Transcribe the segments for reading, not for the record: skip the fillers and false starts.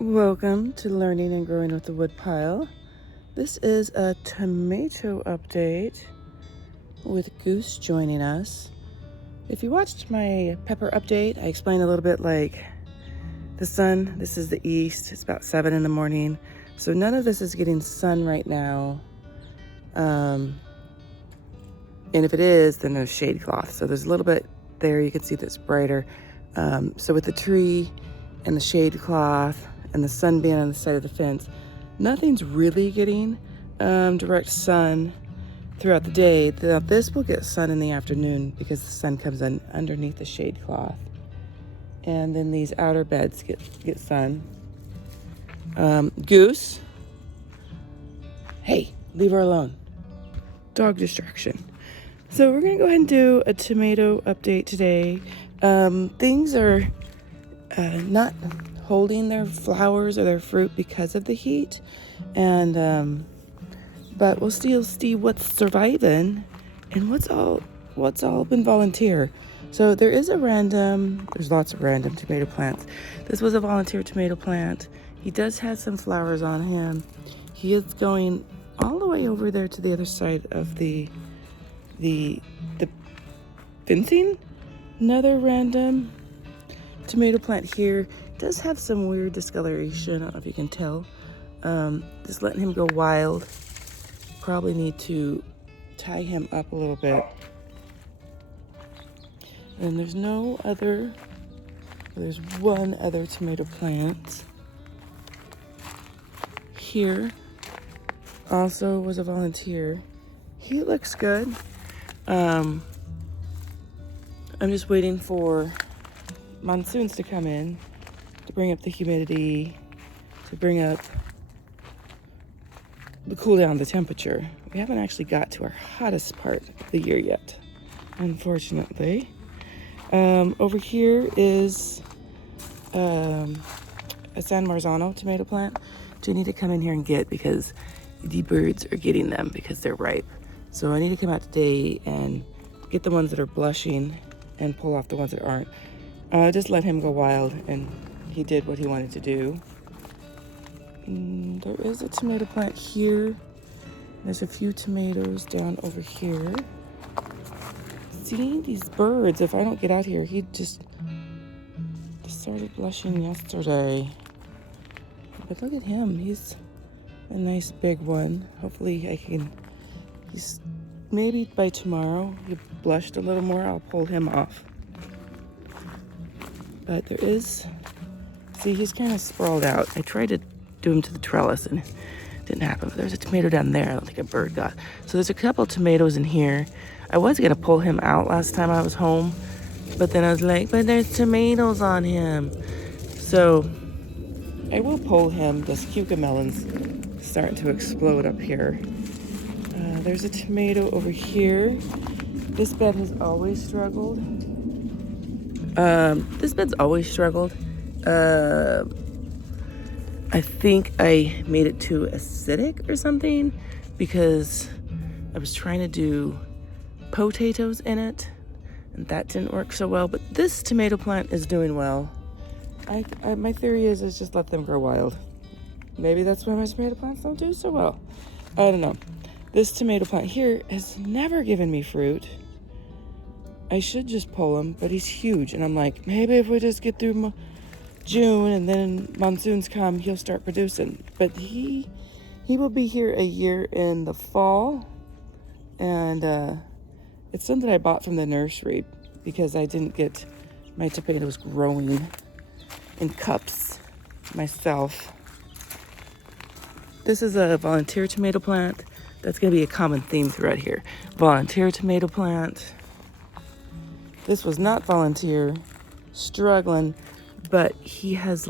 Welcome to Learning and Growing with the Woodpile. This is a tomato update with Goose joining us. If you watched my pepper update, I explained a little bit like the sun. This is the east. It's about 7 in the morning. So none of this is getting sun right now. And if it is, then there's shade cloth. So there's a little bit there. You can see that's brighter. So with the tree and the shade cloth and the sun being on the side of the fence, nothing's really getting direct sun throughout the day. Now this will get sun in the afternoon because the sun comes in underneath the shade cloth. And then these outer beds get sun. Goose. Hey, leave her alone. Dog distraction. So we're gonna go ahead and do a tomato update today. Things are not holding their flowers or their fruit because of the heat, and but we'll still see what's surviving and what's all been volunteer. So there's lots of random tomato plants. This was a volunteer tomato plant. He does have some flowers on him. He is going all the way over there to the other side of the fencing. Another random tomato plant here does have some weird discoloration. I don't know if you can tell. Just letting him go wild. Probably need to tie him up a little bit. And there's one other tomato plant here. Also was a volunteer. He looks good. I'm just waiting for monsoons to come in to bring up the humidity, to bring up the cool down the temperature. We haven't actually got to our hottest part of the year yet, unfortunately. Over here is a San Marzano tomato plant, which I need to come in here and get because the birds are getting them because they're ripe. So I need to come out today and get the ones that are blushing and pull off the ones that aren't. Just let him go wild, and he did what he wanted to do. There is a tomato plant here. There's a few tomatoes down over here. See these birds, if I don't get out here, he just started blushing yesterday. But look at him, he's a nice big one. Hopefully he's maybe by tomorrow, he blushed a little more, I'll pull him off. But he's kind of sprawled out. I tried to do him to the trellis and it didn't happen. But there's a tomato down there I don't think a bird got. So there's a couple tomatoes in here. I was gonna pull him out last time I was home, but then I was like, but there's tomatoes on him. So I will pull him. This cucamelon's starting to explode up here. There's a tomato over here. This bed has always struggled. I think I made it too acidic or something because I was trying to do potatoes in it and that didn't work so well. But this tomato plant is doing well. My theory is just let them grow wild. Maybe that's why my tomato plants don't do so well. I don't know. This tomato plant here has never given me fruit. I should just pull him, but he's huge. And I'm like, maybe if we just get through June and then monsoons come, he'll start producing. But he will be here a year in the fall. And it's something I bought from the nursery because I didn't get my tomatoes growing in cups myself. This is a volunteer tomato plant. That's going to be a common theme throughout here. Volunteer tomato plant. This was not volunteer, struggling, but he has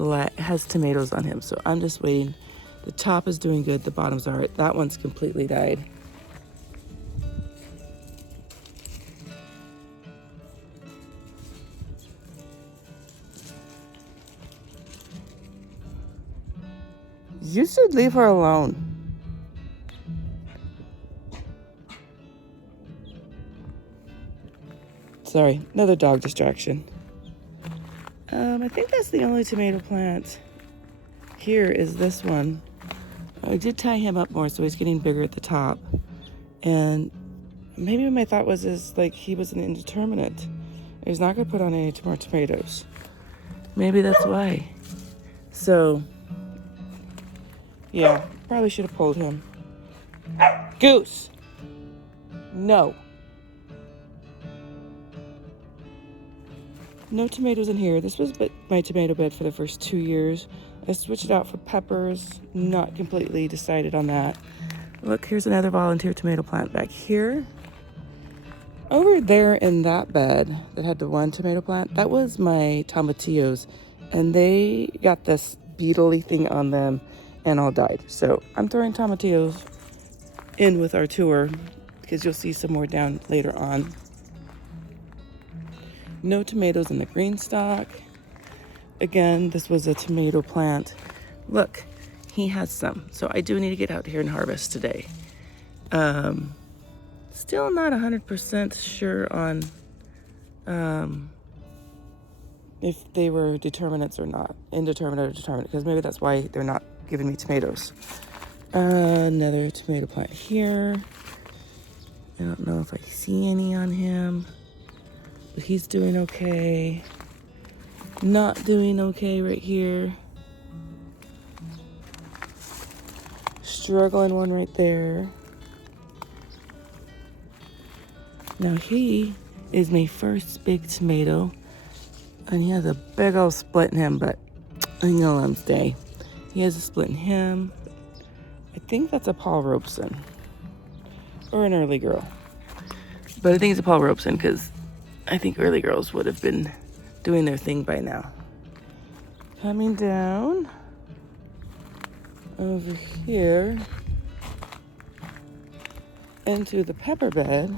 tomatoes on him. So I'm just waiting. The top is doing good. The bottom's all right. That one's completely died. You should leave her alone. Sorry, another dog distraction. I think that's the only tomato plant here is this one. I did tie him up more, so he's getting bigger at the top. And maybe my thought was like he was an indeterminate. He's not gonna put on any more tomatoes. Maybe that's why. So, yeah, probably should have pulled him. Goose! No. No tomatoes in here. This was my tomato bed for the first 2 years. I switched it out for peppers. Not completely decided on that. Look, here's another volunteer tomato plant back here. Over there in that bed that had the one tomato plant, that was my tomatillos. And they got this beetly thing on them and all died. So I'm throwing tomatillos in with our tour because you'll see some more down later on. No tomatoes in the green stalk. Again, this was a tomato plant. Look, he has some. So I do need to get out here and harvest today. Still not 100% sure on if they were determinants or not. Indeterminate or determinate, because maybe that's why they're not giving me tomatoes. Another tomato plant here. I don't know if I see any on him. But he's doing okay. Not doing okay right here. Struggling one right there. Now he is my first big tomato. And he has a big old split in him, but I'm gonna let him stay. He has a split in him. I think that's a Paul Robeson. Or an early girl. But I think it's a Paul Robeson because I think early girls would have been doing their thing by now. Coming down over here into the pepper bed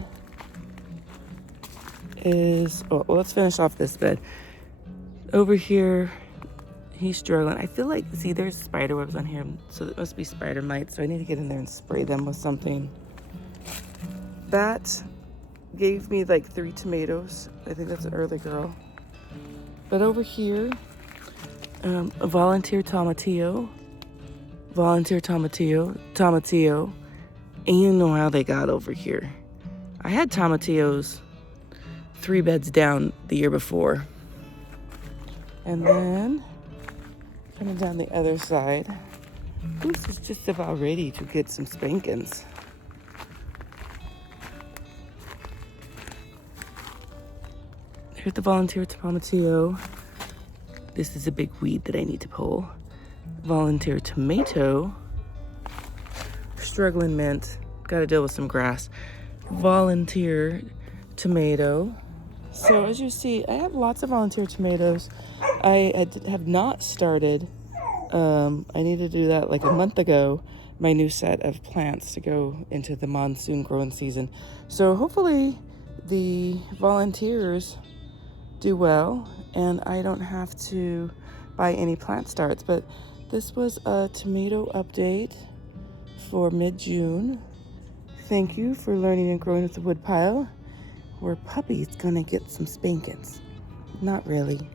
is, oh, well, let's finish off this bed. Over here, he's struggling. I feel like, see, there's spider webs on here, so it must be spider mites, so I need to get in there and spray them with something. That gave me like 3 tomatoes. I think that's an early girl. But over here, a volunteer tomatillo. And you know how they got over here. I had tomatillos 3 beds down the year before. And then, coming down the other side, Goose is just about ready to get some spankings. Here's the volunteer tomatillo. This is a big weed that I need to pull. Volunteer tomato. Struggling mint. Got to deal with some grass. Volunteer tomato. So as you see, I have lots of volunteer tomatoes. I have not started. I needed to do that like a month ago. My new set of plants to go into the monsoon growing season. So hopefully the volunteers do well and I don't have to buy any plant starts. But this was a tomato update for mid-June. Thank you for learning and growing with the Woodpile, where puppy's gonna get some spankings. Not really.